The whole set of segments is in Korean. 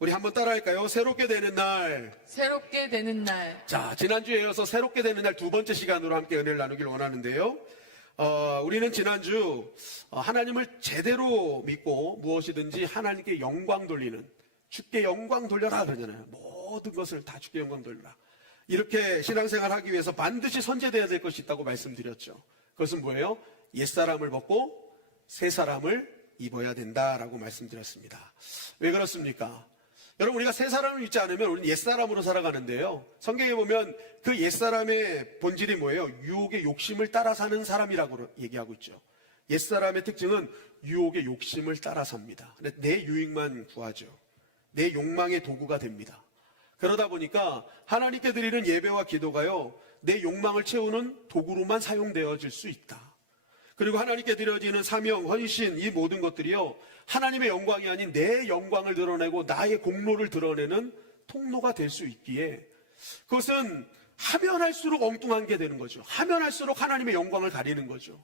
우리 한번 따라할까요? 새롭게 되는 날. 새롭게 되는 날. 자, 지난주에 이어서 새롭게 되는 날 두 번째 시간으로 함께 은혜를 나누길 원하는데요. 우리는 지난주 하나님을 제대로 믿고 무엇이든지 하나님께 영광 돌리는, 주께 영광 돌려라 그러잖아요. 모든 것을 다 주께 영광 돌려라. 이렇게 신앙생활 하기 위해서 반드시 선제되어야 될 것이 있다고 말씀드렸죠. 그것은 뭐예요? 옛사람을 벗고 새 사람을 입어야 된다라고 말씀드렸습니다. 왜 그렇습니까? 여러분, 우리가 새 사람을 믿지 않으면 우리는 옛사람으로 살아가는데요. 성경에 보면 그 옛사람의 본질이 뭐예요? 유혹의 욕심을 따라 사는 사람이라고 얘기하고 있죠. 옛사람의 특징은 유혹의 욕심을 따라 삽니다. 내 유익만 구하죠. 내 욕망의 도구가 됩니다. 그러다 보니까 하나님께 드리는 예배와 기도가요, 내 욕망을 채우는 도구로만 사용되어질 수 있다. 그리고 하나님께 드려지는 사명, 헌신, 이 모든 것들이요, 하나님의 영광이 아닌 내 영광을 드러내고 나의 공로를 드러내는 통로가 될 수 있기에, 그것은 하면 할수록 엉뚱한 게 되는 거죠. 하면 할수록 하나님의 영광을 가리는 거죠.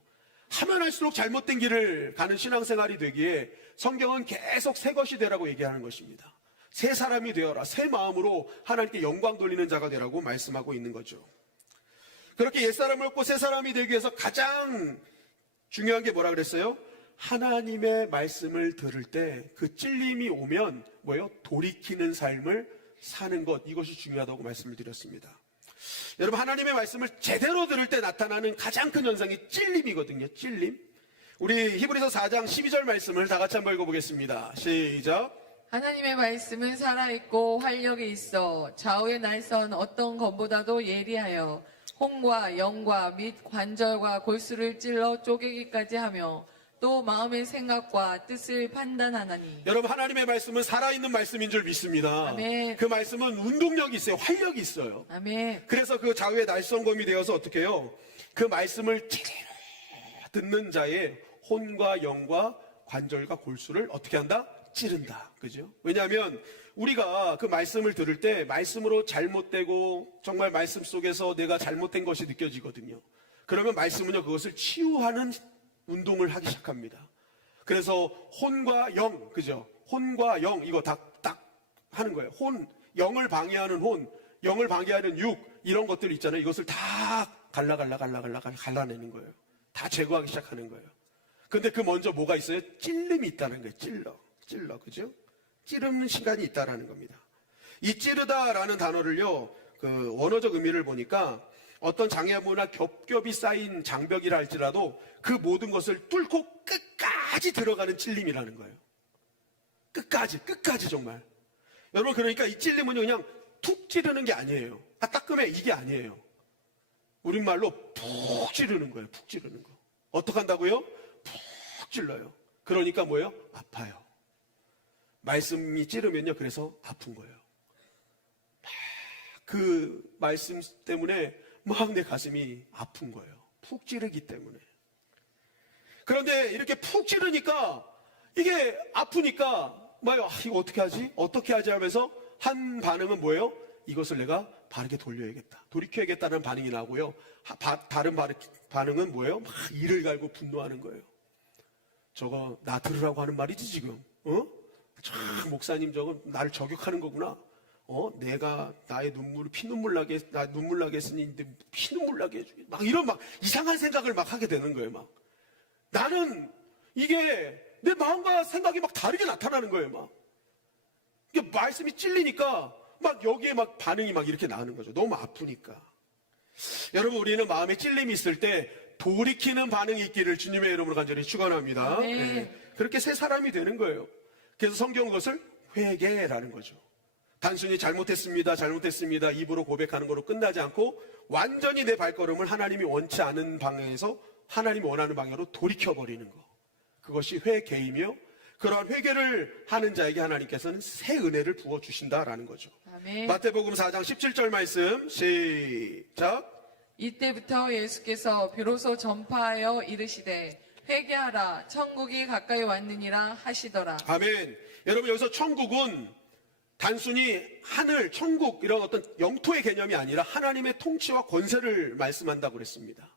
하면 할수록 잘못된 길을 가는 신앙생활이 되기에 성경은 계속 새 것이 되라고 얘기하는 것입니다. 새 사람이 되어라. 새 마음으로 하나님께 영광 돌리는 자가 되라고 말씀하고 있는 거죠. 그렇게 옛사람을 얻고 새 사람이 되기 위해서 가장 중요한 게 뭐라 그랬어요? 하나님의 말씀을 들을 때 그 찔림이 오면 뭐예요? 돌이키는 삶을 사는 것, 이것이 중요하다고 말씀을 드렸습니다. 여러분, 하나님의 말씀을 제대로 들을 때 나타나는 가장 큰 현상이 찔림이거든요. 찔림. 우리 히브리서 4장 12절 말씀을 다 같이 한번 읽어보겠습니다. 시작. 하나님의 말씀은 살아있고 활력이 있어 좌우의 날선 어떤 검보다도 예리하여 혼과 영과 및 관절과 골수를 찔러 쪼개기까지 하며 또 마음의 생각과 뜻을 판단하나니. 여러분, 하나님의 말씀은 살아있는 말씀인 줄 믿습니다. 아멘. 그 말씀은 운동력이 있어요. 활력이 있어요. 아멘. 그래서 그 좌우의 날선검이 되어서 어떻게 해요? 그 말씀을 제대로 듣는 자의 혼과 영과 관절과 골수를 어떻게 한다? 찌른다. 그죠? 왜냐하면 우리가 그 말씀을 들을 때 말씀으로 잘못되고 정말 말씀 속에서 내가 잘못된 것이 느껴지거든요. 그러면 말씀은요, 그것을 치유하는 운동을 하기 시작합니다. 그래서 혼과 영, 그죠? 혼과 영, 이거 딱 하는 거예요. 영을 방해하는 영을 방해하는 육, 이런 것들 있잖아요. 이것을 다 갈라내는 거예요. 다 제거하기 시작하는 거예요. 근데 그 먼저 뭐가 있어요? 찔림이 있다는 거예요. 찔러, 그죠? 찌르는 시간이 있다라는 겁니다. 이 찌르다라는 단어를요, 그 원어적 의미를 보니까 어떤 장애물이나 겹겹이 쌓인 장벽이라 할지라도 그 모든 것을 뚫고 끝까지 들어가는 찔림이라는 거예요. 끝까지 정말. 여러분, 그러니까 이 찔림은요, 그냥 툭 찌르는 게 아니에요. 따끔해, 이게 아니에요. 우리말로 푹 찌르는 거예요. 푹 찌르는 거. 어떻게 한다고요? 푹 찔러요. 그러니까 뭐예요? 아파요. 말씀이 찌르면요, 그래서 아픈 거예요. 막 그 말씀 때문에 막 내 가슴이 아픈 거예요. 푹 찌르기 때문에. 그런데 이렇게 푹 찌르니까 이게 아프니까 뭐예요? 이거 어떻게 하지? 어떻게 하지? 하면서 한 반응은 뭐예요? 이것을 내가 바르게 돌려야겠다. 돌이켜야겠다는 반응이 나고요. 다른 반응은 뭐예요? 막 이를 갈고 분노하는 거예요. 저거 나 들으라고 하는 말이지 지금? 참, 목사님 저거 나를 저격하는 거구나. 내가 나의 피눈물 나게 했으니 피눈물 나게 해주게. 막 이런 이상한 생각을 막 하게 되는 거예요. 막 나는 이게 내 마음과 생각이 막 다르게 나타나는 거예요. 막 이게 말씀이 찔리니까 막 여기에 막 반응이 막 이렇게 나는 거죠. 너무 아프니까. 여러분, 우리는 마음에 찔림이 있을 때 돌이키는 반응이 있기를 주님의 이름으로 간절히 축원합니다. 네. 그렇게 새 사람이 되는 거예요. 그래서 성경은 그것을 회개라는 거죠. 단순히 잘못했습니다 입으로 고백하는 거로 끝나지 않고 완전히 내 발걸음을 하나님이 원치 않은 방향에서 하나님이 원하는 방향으로 돌이켜버리는 거. 그것이 회개이며, 그러한 회개를 하는 자에게 하나님께서는 새 은혜를 부어주신다라는 거죠. 아멘. 마태복음 4장 17절 말씀 시작. 이때부터 예수께서 비로소 전파하여 이르시되 회개하라 천국이 가까이 왔느니라 하시더라. 아멘. 여러분, 여기서 천국은 단순히 하늘, 천국 이런 어떤 영토의 개념이 아니라 하나님의 통치와 권세를 말씀한다고 그랬습니다.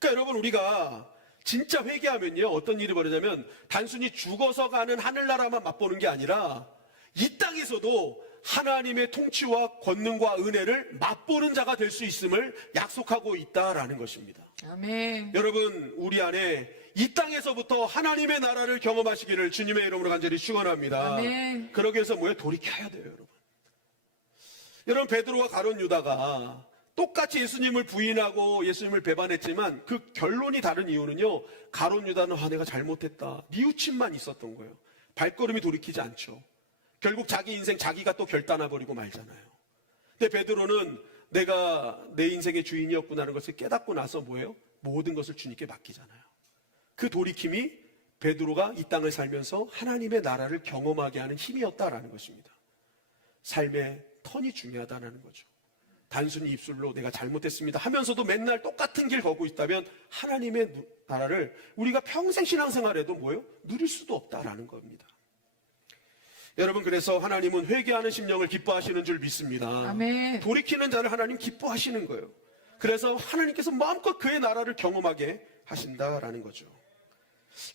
그러니까 여러분, 우리가 진짜 회개하면요, 어떤 일이 벌어지냐면 단순히 죽어서 가는 하늘나라만 맛보는 게 아니라 이 땅에서도 하나님의 통치와 권능과 은혜를 맛보는 자가 될 수 있음을 약속하고 있다라는 것입니다. 아멘. 여러분, 우리 안에 이 땅에서부터 하나님의 나라를 경험하시기를 주님의 이름으로 간절히 축원합니다. 아멘. 그러기 위해서 뭐예요? 돌이켜야 돼요, 여러분. 여러분, 베드로와 가룟 유다가 똑같이 예수님을 부인하고 예수님을 배반했지만 그 결론이 다른 이유는요, 가룟 유다는 내가 잘못했다, 뉘우침만 있었던 거예요. 발걸음이 돌이키지 않죠. 결국 자기 인생 자기가 또 결단해버리고 말잖아요. 근데 베드로는 내가 내 인생의 주인이었구나라는 것을 깨닫고 나서 뭐예요? 모든 것을 주님께 맡기잖아요. 그 돌이킴이 베드로가 이 땅을 살면서 하나님의 나라를 경험하게 하는 힘이었다라는 것입니다. 삶의 턴이 중요하다는 거죠. 단순히 입술로 내가 잘못했습니다 하면서도 맨날 똑같은 길 걷고 있다면 하나님의 나라를 우리가 평생 신앙생활에도 뭐예요? 누릴 수도 없다라는 겁니다. 여러분, 그래서 하나님은 회개하는 심령을 기뻐하시는 줄 믿습니다. 아멘. 돌이키는 자를 하나님 기뻐하시는 거예요. 그래서 하나님께서 마음껏 그의 나라를 경험하게 하신다라는 거죠.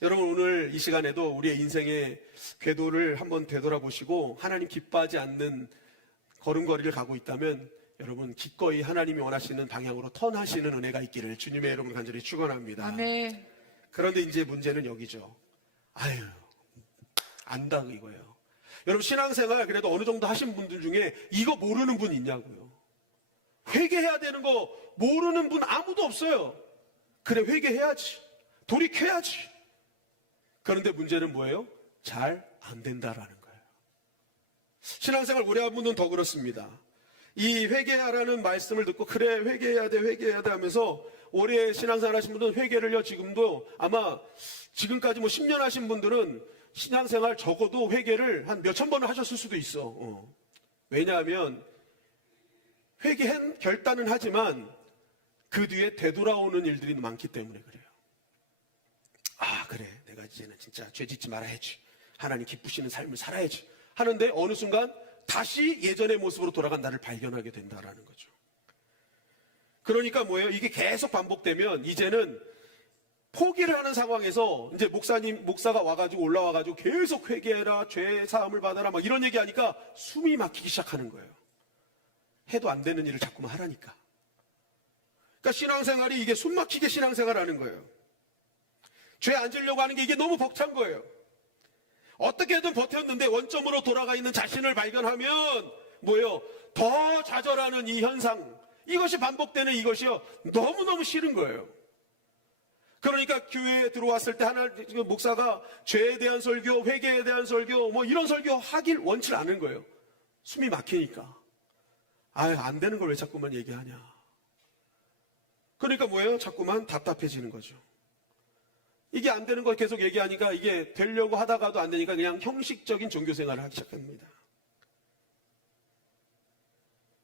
여러분, 오늘 이 시간에도 우리의 인생의 궤도를 한번 되돌아보시고 하나님 기뻐하지 않는 걸음걸이를 가고 있다면 여러분, 기꺼이 하나님이 원하시는 방향으로 턴하시는 은혜가 있기를 주님의 이름으로 간절히 축원합니다. 아멘. 그런데 이제 문제는 여기죠. 안다 이거예요. 여러분, 신앙생활 그래도 어느 정도 하신 분들 중에 이거 모르는 분 있냐고요. 회개해야 되는 거 모르는 분 아무도 없어요. 그래, 회개해야지, 돌이켜야지. 그런데 문제는 뭐예요? 잘 안 된다라는 거예요. 신앙생활 오래 한 분은 더 그렇습니다. 이 회개하라는 말씀을 듣고 그래, 회개해야 돼 하면서 오래 신앙생활 하신 분들은 회개를요, 지금도 아마 지금까지 10년 하신 분들은 신앙생활 적어도 회개를 한 몇천 번을 하셨을 수도 있어. 왜냐하면 회개한 결단은 하지만 그 뒤에 되돌아오는 일들이 많기 때문에 그래요. 그래, 내가 이제는 진짜 죄 짓지 말아야지, 하나님 기쁘시는 삶을 살아야지 하는데 어느 순간 다시 예전의 모습으로 돌아간 나를 발견하게 된다라는 거죠. 그러니까 뭐예요? 이게 계속 반복되면 이제는 포기를 하는 상황에서 이제 목사가 와가지고 올라와가지고 계속 회개해라, 죄 사함을 받아라 막 이런 얘기하니까 숨이 막히기 시작하는 거예요. 해도 안 되는 일을 자꾸만 하라니까. 그러니까 신앙생활이 이게 숨 막히게 신앙생활 하는 거예요. 죄 안 지려고 하는 게 이게 너무 벅찬 거예요. 어떻게든 버텼는데 원점으로 돌아가 있는 자신을 발견하면 뭐예요? 더 좌절하는 이 현상, 이것이 반복되는 이것이요, 너무너무 싫은 거예요. 그러니까 교회에 들어왔을 때 목사가 죄에 대한 설교, 회개에 대한 설교, 이런 설교 하길 원치 않은 거예요. 숨이 막히니까. 안 되는 걸 왜 자꾸만 얘기하냐. 그러니까 뭐예요? 자꾸만 답답해지는 거죠. 이게 안 되는 걸 계속 얘기하니까 이게 되려고 하다가도 안 되니까 그냥 형식적인 종교생활을 하기 시작합니다.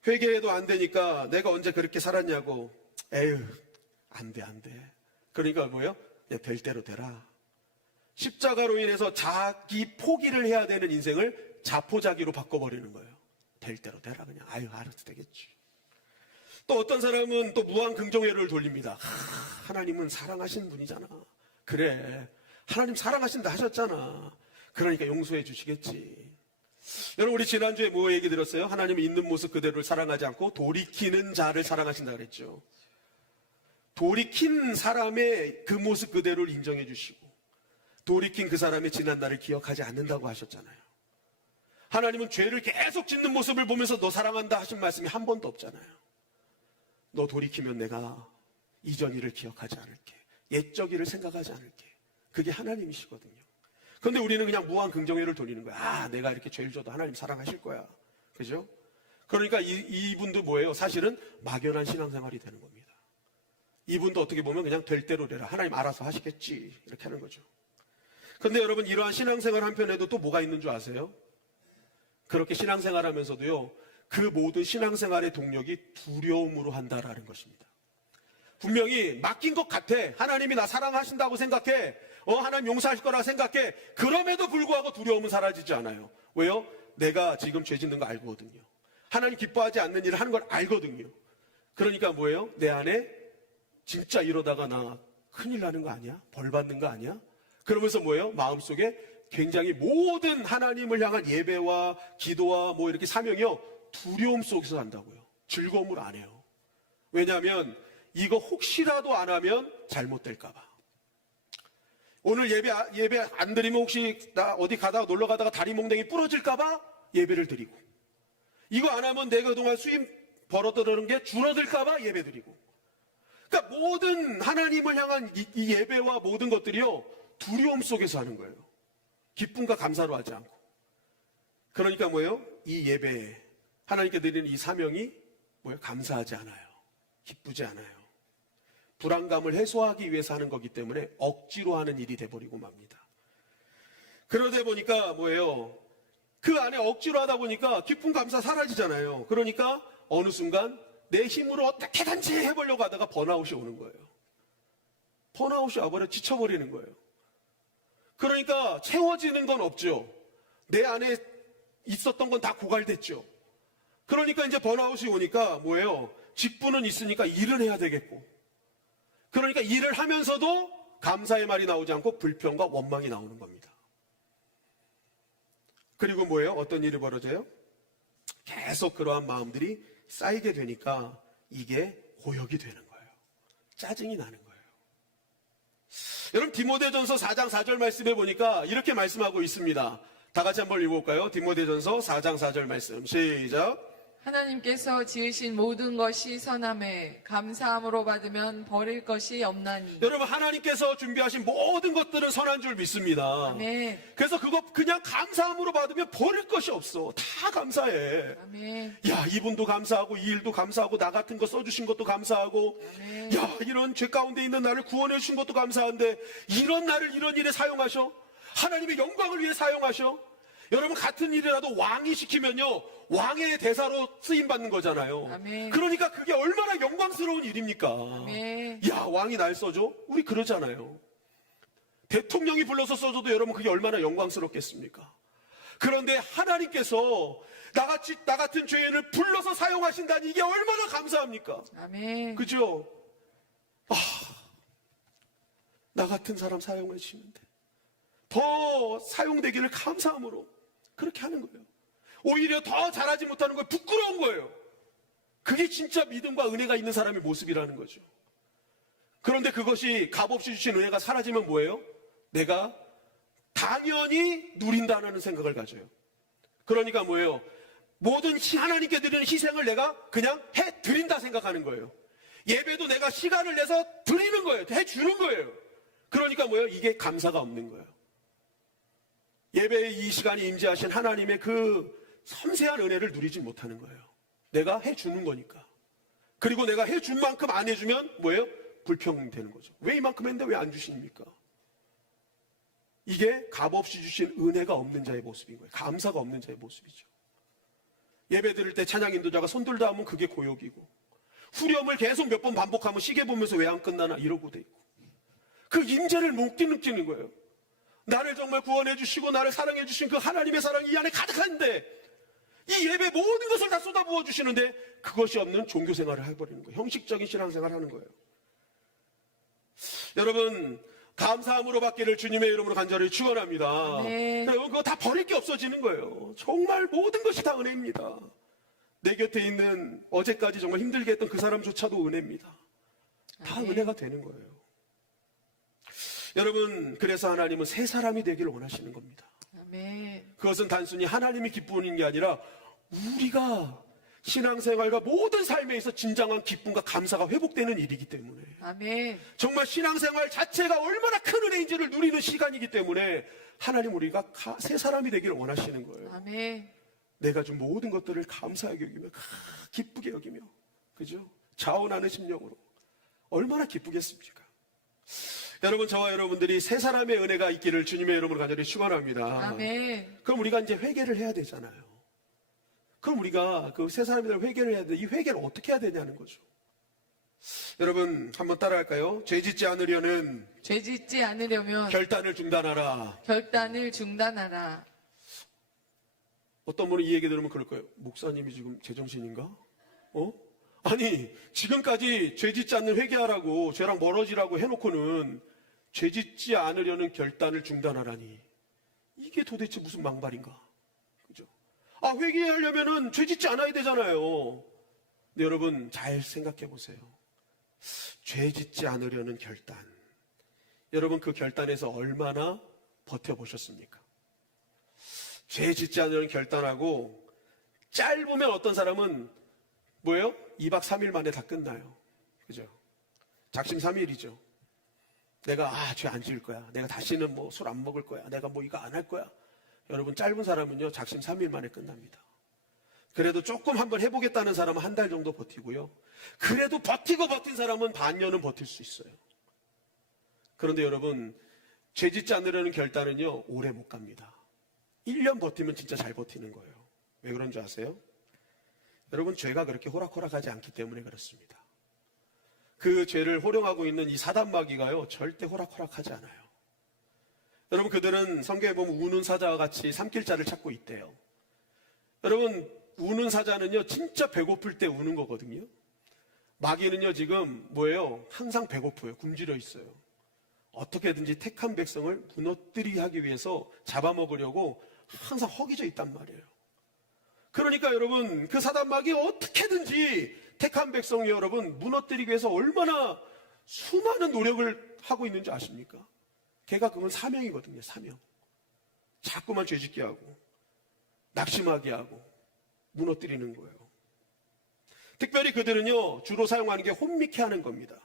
회개해도 안 되니까 내가 언제 그렇게 살았냐고. 안 돼. 그러니까 뭐예요? 될 대로 되라. 십자가로 인해서 자기 포기를 해야 되는 인생을 자포자기로 바꿔버리는 거예요. 될 대로 되라, 그냥. 알아서 되겠지. 또 어떤 사람은 또 무한 긍정회로를 돌립니다. 하나님은 사랑하시는 분이잖아. 그래, 하나님 사랑하신다 하셨잖아. 그러니까 용서해 주시겠지. 여러분, 우리 지난주에 뭐 얘기 들었어요? 하나님은 있는 모습 그대로를 사랑하지 않고 돌이키는 자를 사랑하신다 그랬죠. 돌이킨 사람의 그 모습 그대로를 인정해 주시고 돌이킨 그 사람의 지난 날을 기억하지 않는다고 하셨잖아요. 하나님은 죄를 계속 짓는 모습을 보면서 너 사랑한다 하신 말씀이 한 번도 없잖아요. 너 돌이키면 내가 이전 일을 기억하지 않을게, 옛적 일을 생각하지 않을게. 그게 하나님이시거든요. 그런데 우리는 그냥 무한 긍정회를 돌리는 거야. 내가 이렇게 죄를 져도 하나님 사랑하실 거야. 그죠? 그러니까 이분도 뭐예요? 사실은 막연한 신앙생활이 되는 겁니다. 이분도 어떻게 보면 그냥 될 대로 되라, 하나님 알아서 하시겠지, 이렇게 하는 거죠. 그런데 여러분, 이러한 신앙생활 한편에도 또 뭐가 있는 줄 아세요? 그렇게 신앙생활 하면서도요, 그 모든 신앙생활의 동력이 두려움으로 한다라는 것입니다. 분명히 맡긴 것 같아. 하나님이 나 사랑하신다고 생각해. 하나님 용서하실 거라 생각해. 그럼에도 불구하고 두려움은 사라지지 않아요. 왜요? 내가 지금 죄 짓는 거 알거든요. 하나님 기뻐하지 않는 일을 하는 걸 알거든요. 그러니까 뭐예요? 내 안에 진짜 이러다가 나 큰일 나는 거 아니야? 벌 받는 거 아니야? 그러면서 뭐예요? 마음속에 굉장히 모든 하나님을 향한 예배와 기도와 뭐 이렇게 사명이요, 두려움 속에서 한다고요. 즐거움을 안 해요. 왜냐하면 이거 혹시라도 안 하면 잘못될까봐. 오늘 예배 안 드리면 혹시 나 어디 가다가 놀러 가다가 다리 몽댕이 부러질까봐 예배를 드리고, 이거 안 하면 내가 그동안 수입 벌어들이는 게 줄어들까봐 예배 드리고. 그러니까 모든 하나님을 향한 이 예배와 모든 것들이요, 두려움 속에서 하는 거예요. 기쁨과 감사로 하지 않고. 그러니까 뭐예요? 이 예배, 하나님께 드리는 이 사명이 뭐예요? 감사하지 않아요. 기쁘지 않아요. 불안감을 해소하기 위해서 하는 거기 때문에 억지로 하는 일이 돼버리고 맙니다. 그러다 보니까 뭐예요? 그 안에 억지로 하다 보니까 기쁨 감사 사라지잖아요. 그러니까 어느 순간 내 힘으로 어떻게든지 해보려고 하다가 번아웃이 오는 거예요. 번아웃이 와버려 지쳐버리는 거예요. 그러니까 채워지는 건 없죠. 내 안에 있었던 건 다 고갈됐죠. 그러니까 이제 번아웃이 오니까 뭐예요? 직분은 있으니까 일은 해야 되겠고, 그러니까 일을 하면서도 감사의 말이 나오지 않고 불평과 원망이 나오는 겁니다. 그리고 뭐예요? 어떤 일이 벌어져요? 계속 그러한 마음들이 쌓이게 되니까 이게 고역이 되는 거예요. 짜증이 나는 거예요. 여러분, 디모데전서 4장 4절 말씀에 보니까 이렇게 말씀하고 있습니다. 다 같이 한번 읽어볼까요? 디모데전서 4장 4절 말씀 시작. 하나님께서 지으신 모든 것이 선함에 감사함으로 받으면 버릴 것이 없나니. 여러분, 하나님께서 준비하신 모든 것들은 선한 줄 믿습니다. 아멘. 그래서 그거 그냥 감사함으로 받으면 버릴 것이 없어. 다 감사해. 아멘. 야, 이분도 감사하고 이 일도 감사하고 나 같은 거 써주신 것도 감사하고, 아멘. 야, 이런 죄 가운데 있는 나를 구원해 주신 것도 감사한데 이런 나를 이런 일에 사용하셔? 하나님의 영광을 위해 사용하셔? 여러분, 같은 일이라도 왕이 시키면요, 왕의 대사로 쓰임받는 거잖아요. 아멘. 그러니까 그게 얼마나 영광스러운 일입니까? 아멘. 야, 왕이 날 써줘? 우리 그러잖아요. 대통령이 불러서 써줘도 여러분 그게 얼마나 영광스럽겠습니까? 그런데 하나님께서 나 같은 죄인을 불러서 사용하신다니 이게 얼마나 감사합니까? 아멘. 그죠? 나 같은 사람 사용해 주시는데 더 사용되기를 감사함으로 그렇게 하는 거예요. 오히려 더 잘하지 못하는 거예요. 부끄러운 거예요. 그게 진짜 믿음과 은혜가 있는 사람의 모습이라는 거죠. 그런데 그것이 값없이 주신 은혜가 사라지면 뭐예요? 내가 당연히 누린다는 생각을 가져요. 그러니까 뭐예요? 모든 하나님께 드리는 희생을 내가 그냥 해드린다 생각하는 거예요. 예배도 내가 시간을 내서 드리는 거예요. 해주는 거예요. 그러니까 뭐예요? 이게 감사가 없는 거예요. 예배의 이 시간이 임재하신 하나님의 그 섬세한 은혜를 누리지 못하는 거예요. 내가 해주는 거니까. 그리고 내가 해준 만큼 안 해주면 뭐예요? 불평되는 거죠. 왜 이만큼 했는데 왜 안 주십니까? 이게 값없이 주신 은혜가 없는 자의 모습인 거예요. 감사가 없는 자의 모습이죠. 예배 드릴 때 찬양 인도자가 손들다 하면 그게 고역이고, 후렴을 계속 몇 번 반복하면 시계 보면서 왜 안 끝나나 이러고 돼 있고, 그 임재를 못 느끼는 거예요. 나를 정말 구원해 주시고 나를 사랑해 주신 그 하나님의 사랑이 이 안에 가득한데 이 예배 모든 것을 다 쏟아부어 주시는데 그것이 없는 종교생활을 해버리는 거예요. 형식적인 신앙생활을 하는 거예요. 여러분, 감사함으로 받기를 주님의 이름으로 간절히 축원합니다. 네. 여러분, 그거 다 버릴 게 없어지는 거예요. 정말 모든 것이 다 은혜입니다. 내 곁에 있는 어제까지 정말 힘들게 했던 그 사람조차도 은혜입니다. 다 네. 은혜가 되는 거예요. 여러분, 그래서 하나님은 새 사람이 되기를 원하시는 겁니다. 아멘. 그것은 단순히 하나님이 기쁘는 게 아니라 우리가 신앙생활과 모든 삶에 있어 진정한 기쁨과 감사가 회복되는 일이기 때문에, 아멘. 정말 신앙생활 자체가 얼마나 큰 은혜인지를 누리는 시간이기 때문에 하나님 우리가 새 사람이 되기를 원하시는 거예요. 아멘. 내가 준 모든 것들을 감사하게 여기며 기쁘게 여기며, 그죠? 자원하는 심령으로 얼마나 기쁘겠습니까? 여러분, 저와 여러분들이 새 사람의 은혜가 있기를 주님의 이름으로 간절히 축원합니다. 아멘. 그럼 우리가 이제 회개를 해야 되잖아요. 그럼 우리가 그 새 사람들 회개를 해야 돼. 이 회개를 어떻게 해야 되냐는 거죠. 여러분, 한번 따라할까요? 죄짓지 않으려는 죄짓지 않으려면 결단을 중단하라. 결단을 중단하라. 어떤 분은 이 얘기 들으면 그럴 거예요. 목사님이 지금 제정신인가? 아니, 지금까지 죄짓지 않는 회개하라고, 죄랑 멀어지라고 해놓고는 죄짓지 않으려는 결단을 중단하라니. 이게 도대체 무슨 망발인가? 그죠? 아, 회개하려면은 죄 짓지 않아야 되잖아요. 근데 여러분, 잘 생각해 보세요. 죄 짓지 않으려는 결단. 여러분, 그 결단에서 얼마나 버텨보셨습니까? 죄 짓지 않으려는 결단하고, 짧으면 어떤 사람은 뭐예요? 2박 3일 만에 다 끝나요. 그죠? 작심삼일이죠. 내가 죄 안 지을 거야. 내가 다시는 뭐 술 안 먹을 거야. 내가 뭐 이거 안 할 거야. 여러분, 짧은 사람은요, 작심삼일 만에 끝납니다. 그래도 조금 한번 해보겠다는 사람은 한 달 정도 버티고요. 그래도 버티고 버틴 사람은 반년은 버틸 수 있어요. 그런데 여러분, 죄 짓지 않으려는 결단은요, 오래 못 갑니다. 1년 버티면 진짜 잘 버티는 거예요. 왜 그런 줄 아세요? 여러분, 죄가 그렇게 호락호락하지 않기 때문에 그렇습니다. 그 죄를 호령하고 있는 이 사단마귀가요, 절대 호락호락하지 않아요. 여러분, 그들은 성경에 보면 우는 사자와 같이 삼킬 자를 찾고 있대요. 여러분, 우는 사자는요, 진짜 배고플 때 우는 거거든요. 마귀는요, 지금 뭐예요? 항상 배고파요. 굶주려 있어요. 어떻게든지 택한 백성을 무너뜨리게 하기 위해서 잡아먹으려고 항상 허기져 있단 말이에요. 그러니까 여러분, 그 사단마귀 어떻게든지 택한 백성이 여러분 무너뜨리기 위해서 얼마나 수많은 노력을 하고 있는지 아십니까? 걔가 그건 사명이거든요. 사명. 자꾸만 죄짓게 하고 낙심하게 하고 무너뜨리는 거예요. 특별히 그들은요, 주로 사용하는 게 혼미케 하는 겁니다.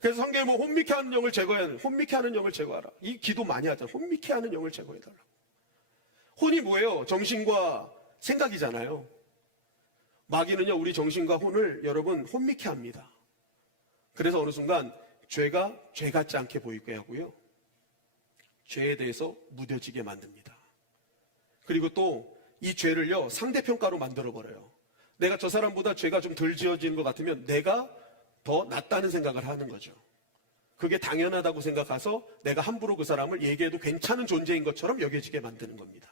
그래서 성경에 뭐 혼미케 하는 영을 제거해야 돼. 혼미케 하는 영을 제거하라. 이 기도 많이 하잖아. 혼미케 하는 영을 제거해달라고. 혼이 뭐예요? 정신과 생각이잖아요. 마귀는요, 우리 정신과 혼을 여러분 혼미케 합니다. 그래서 어느 순간 죄가 죄 같지 않게 보이게 하고요, 죄에 대해서 무뎌지게 만듭니다. 그리고 또 이 죄를요, 상대평가로 만들어버려요. 내가 저 사람보다 죄가 좀 덜 지어지는 것 같으면 내가 더 낫다는 생각을 하는 거죠. 그게 당연하다고 생각해서 내가 함부로 그 사람을 얘기해도 괜찮은 존재인 것처럼 여겨지게 만드는 겁니다.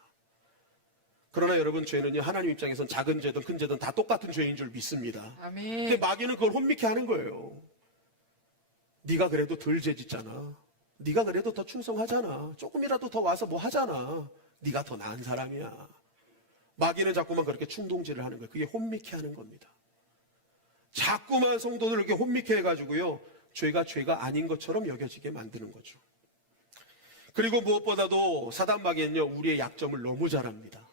그러나 여러분, 죄는요, 하나님 입장에선 작은 죄든 큰 죄든 다 똑같은 죄인 줄 믿습니다. 아멘. 근데 마귀는 그걸 혼미케 하는 거예요. 네가 그래도 덜 죄짓잖아. 네가 그래도 더 충성하잖아. 조금이라도 더 와서 뭐 하잖아. 네가 더 나은 사람이야. 마귀는 자꾸만 그렇게 충동질을 하는 거예요. 그게 혼미케 하는 겁니다. 자꾸만 성도들을 이렇게 혼미케 해가지고요, 죄가 아닌 것처럼 여겨지게 만드는 거죠. 그리고 무엇보다도 사단마귀는요, 우리의 약점을 너무 잘 압니다.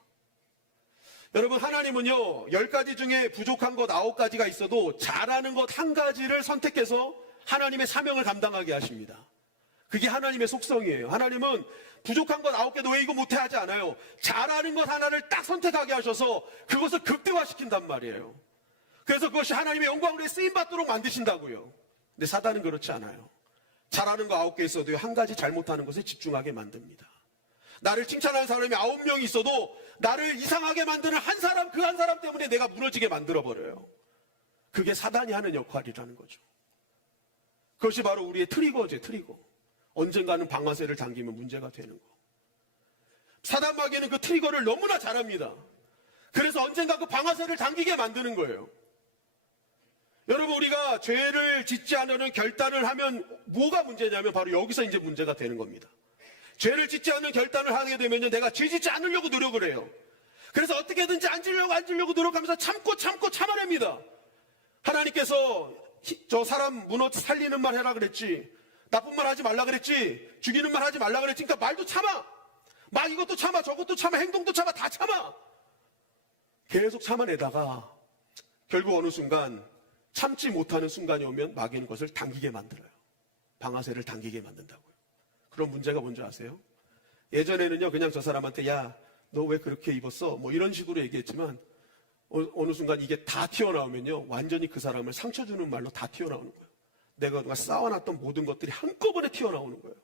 여러분, 하나님은요, 10가지 중에 부족한 것 9가지가 있어도 잘하는 것 1가지를 선택해서 하나님의 사명을 감당하게 하십니다. 그게 하나님의 속성이에요. 하나님은 부족한 것 9개도 왜 이거 못해 하지 않아요. 잘하는 것 하나를 딱 선택하게 하셔서 그것을 극대화시킨단 말이에요. 그래서 그것이 하나님의 영광으로 쓰임받도록 만드신다고요. 근데 사단은 그렇지 않아요. 잘하는 거 9개 있어도 1가지 잘못하는 것에 집중하게 만듭니다. 나를 칭찬하는 사람이 9명이 있어도 나를 이상하게 만드는 한 사람, 그 한 사람 때문에 내가 무너지게 만들어버려요. 그게 사단이 하는 역할이라는 거죠. 그것이 바로 우리의 트리거죠, 트리거. 언젠가는 방아쇠를 당기면 문제가 되는 거. 사단마귀는 그 트리거를 너무나 잘합니다. 그래서 언젠가 그 방아쇠를 당기게 만드는 거예요. 여러분, 우리가 죄를 짓지 않으려는 결단을 하면 뭐가 문제냐면 바로 여기서 이제 문제가 되는 겁니다. 죄를 짓지 않는 결단을 하게 되면요, 내가 죄 짓지 않으려고 노력을 해요. 그래서 어떻게든지 안 지려고 노력하면서 참고 참아냅니다. 하나님께서 저 사람 살리는 말 해라 그랬지, 나쁜 말 하지 말라 그랬지, 죽이는 말 하지 말라 그랬지. 그러니까 말도 참아, 막 이것도 참아, 저것도 참아, 행동도 참아, 다 참아. 계속 참아내다가 결국 어느 순간 참지 못하는 순간이 오면 마귀는 것을 당기게 만들어요. 방아쇠를 당기게 만든다고요. 그런 문제가 뭔지 아세요? 예전에는요, 그냥 저 사람한테 야, 너 왜 그렇게 입었어? 뭐 이런 식으로 얘기했지만 어느 순간 이게 다 튀어나오면요, 완전히 그 사람을 상처 주는 말로 다 튀어나오는 거예요. 내가 쌓아놨던 모든 것들이 한꺼번에 튀어나오는 거예요.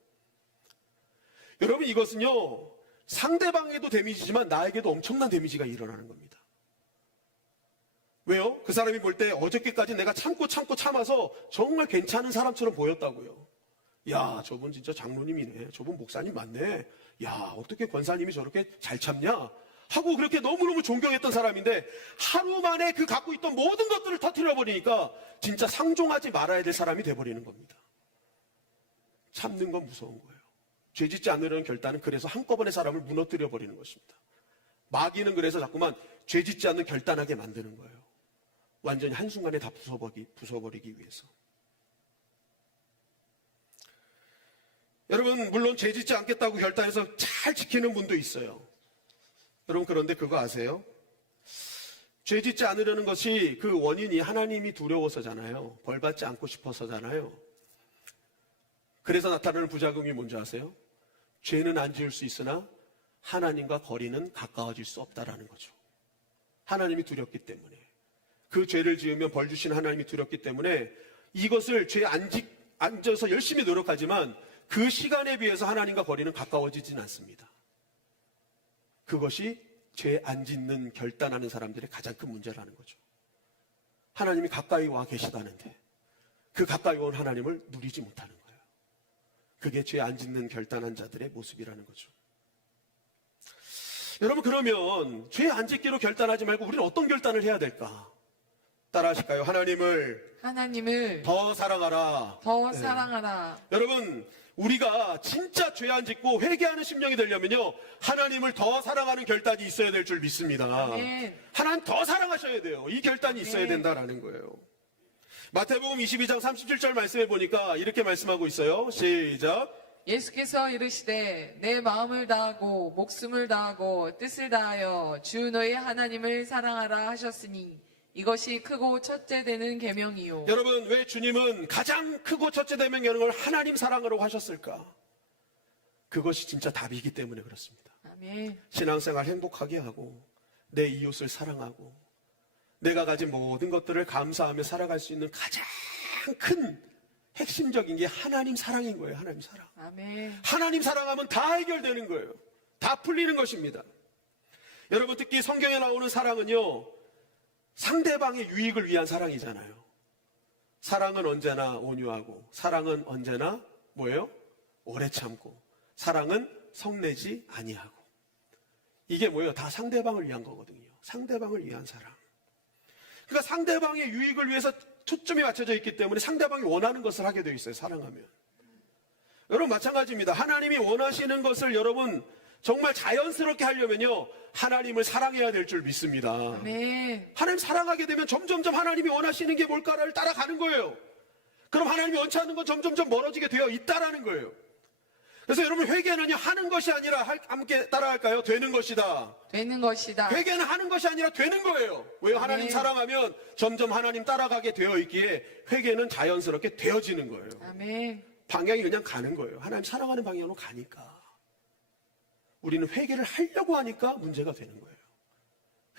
여러분, 이것은요, 상대방에도 데미지지만 나에게도 엄청난 데미지가 일어나는 겁니다. 왜요? 그 사람이 볼 때 어저께까지 내가 참아서 정말 괜찮은 사람처럼 보였다고요. 야, 저분 진짜 장로님이네. 저분 목사님 맞네. 야, 어떻게 권사님이 저렇게 잘 참냐? 하고 그렇게 너무너무 존경했던 사람인데 하루 만에 그 갖고 있던 모든 것들을 터뜨려버리니까 진짜 상종하지 말아야 될 사람이 돼버리는 겁니다. 참는 건 무서운 거예요. 죄짓지 않으려는 결단은 그래서 한꺼번에 사람을 무너뜨려 버리는 것입니다. 마귀는 그래서 자꾸만 죄짓지 않는 결단하게 만드는 거예요. 완전히 한순간에 다 부숴버리기 위해서. 여러분, 물론 죄짓지 않겠다고 결단해서 잘 지키는 분도 있어요. 여러분, 그런데 그거 아세요? 죄짓지 않으려는 것이 그 원인이 하나님이 두려워서잖아요. 벌받지 않고 싶어서잖아요. 그래서 나타나는 부작용이 뭔지 아세요? 죄는 안 지을 수 있으나 하나님과 거리는 가까워질 수 없다라는 거죠. 하나님이 두렵기 때문에. 그 죄를 지으면 벌 주신 하나님이 두렵기 때문에 이것을 죄 안 앉아서 열심히 노력하지만 그 시간에 비해서 하나님과 거리는 가까워지진 않습니다. 그것이 죄 안 짓는 결단하는 사람들의 가장 큰 문제라는 거죠. 하나님이 가까이 와 계시다는데 그 가까이 온 하나님을 누리지 못하는 거예요. 그게 죄 안 짓는 결단한 자들의 모습이라는 거죠. 여러분, 그러면 죄 안 짓기로 결단하지 말고 우리는 어떤 결단을 해야 될까? 따라 하실까요? 하나님을 더 사랑하라. 더 사랑하라. 여러분, 우리가 진짜 죄 안 짓고 회개하는 심령이 되려면요, 하나님을 더 사랑하는 결단이 있어야 될 줄 믿습니다. 아멘. 하나님 더 사랑하셔야 돼요. 이 결단이 있어야 된다라는 거예요. 마태복음 22장 37절 말씀해 보니까 이렇게 말씀하고 있어요. 시작. 예수께서 이르시되 내 마음을 다하고 목숨을 다하고 뜻을 다하여 주 너의 하나님을 사랑하라 하셨으니 이것이 크고 첫째 되는 계명이요. 여러분, 왜 주님은 가장 크고 첫째 되는 계명을 하나님 사랑으로 하셨을까? 그것이 진짜 답이기 때문에 그렇습니다. 아멘. 신앙생활 행복하게 하고 내 이웃을 사랑하고 내가 가진 모든 것들을 감사하며 살아갈 수 있는 가장 큰 핵심적인 게 하나님 사랑인 거예요. 하나님 사랑. 아멘. 하나님 사랑하면 다 해결되는 거예요. 다 풀리는 것입니다. 여러분, 특히 성경에 나오는 사랑은요, 상대방의 유익을 위한 사랑이잖아요. 사랑은 언제나 온유하고, 사랑은 언제나 뭐예요? 오래 참고, 사랑은 성내지 아니하고. 이게 뭐예요? 다 상대방을 위한 거거든요. 상대방을 위한 사랑. 그러니까 상대방의 유익을 위해서 초점이 맞춰져 있기 때문에 상대방이 원하는 것을 하게 되어 있어요. 사랑하면. 여러분, 마찬가지입니다. 하나님이 원하시는 것을 여러분 정말 자연스럽게 하려면요, 하나님을 사랑해야 될 줄 믿습니다. 네. 하나님 사랑하게 되면 점점점 하나님이 원하시는 게 뭘까를 따라가는 거예요. 그럼 하나님이 원치 않는 건 점점점 멀어지게 되어 있다라는 거예요. 그래서 여러분, 회개는요, 하는 것이 아니라 함께 따라할까요? 되는 것이다. 되는 것이다. 회개는 하는 것이 아니라 되는 거예요. 왜요? 하나님 아멘. 사랑하면 점점 하나님 따라가게 되어 있기에 회개는 자연스럽게 되어지는 거예요. 아멘. 방향이 그냥 가는 거예요. 하나님 사랑하는 방향으로 가니까. 우리는 회개를 하려고 하니까 문제가 되는 거예요.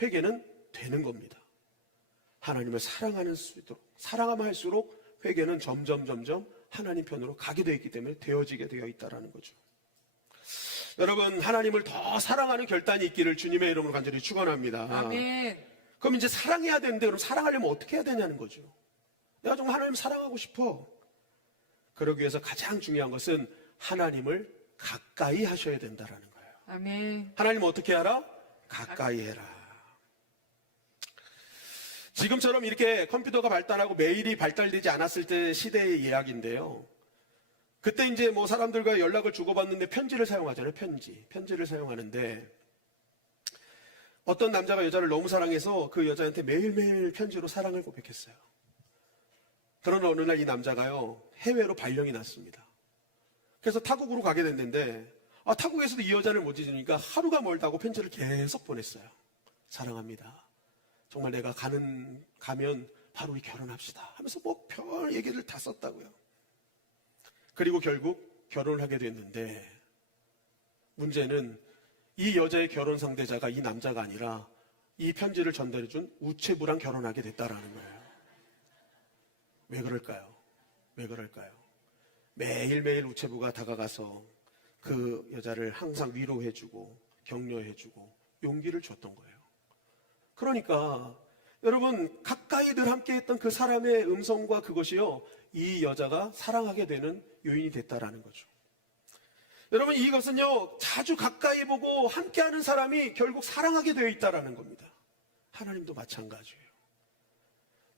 회개는 되는 겁니다. 하나님을 사랑하면 할수록 회개는 점점 하나님 편으로 가게 되어 있기 때문에 되어지게 되어 있다는 거죠. 여러분, 하나님을 더 사랑하는 결단이 있기를 주님의 이름으로 간절히 축원합니다. 아멘. 그럼 이제 사랑해야 되는데, 그럼 사랑하려면 어떻게 해야 되냐는 거죠. 내가 정말 하나님 사랑하고 싶어. 그러기 위해서 가장 중요한 것은 하나님을 가까이 하셔야 된다라는 거예요. 아멘. 하나님 어떻게 하라? 가까이 해라. 지금처럼 이렇게 컴퓨터가 발달하고 메일이 발달되지 않았을 때 시대의 이야기인데요. 그때 이제 뭐 사람들과 연락을 주고받는데 편지를 사용하잖아요. 편지를 사용하는데 어떤 남자가 여자를 너무 사랑해서 그 여자한테 매일매일 편지로 사랑을 고백했어요. 그러나 어느 날 이 남자가요, 해외로 발령이 났습니다. 그래서 타국으로 가게 됐는데, 타국에서도 이 여자를 못 잊으니까 하루가 멀다고 편지를 계속 보냈어요. 사랑합니다. 정말 내가 가면 바로 우리 결혼합시다 하면서 뭐 별 얘기를 다 썼다고요. 그리고 결국 결혼을 하게 됐는데, 문제는 이 여자의 결혼 상대자가 이 남자가 아니라 이 편지를 전달해준 우체부랑 결혼하게 됐다라는 거예요. 왜 그럴까요? 매일매일 우체부가 다가가서 그 여자를 항상 위로해주고 격려해주고 용기를 줬던 거예요. 그러니까 여러분, 가까이 늘 함께했던 그 사람의 음성과 그것이요, 이 여자가 사랑하게 되는 요인이 됐다라는 거죠. 여러분, 이것은요, 자주 가까이 보고 함께하는 사람이 결국 사랑하게 되어 있다라는 겁니다. 하나님도 마찬가지예요.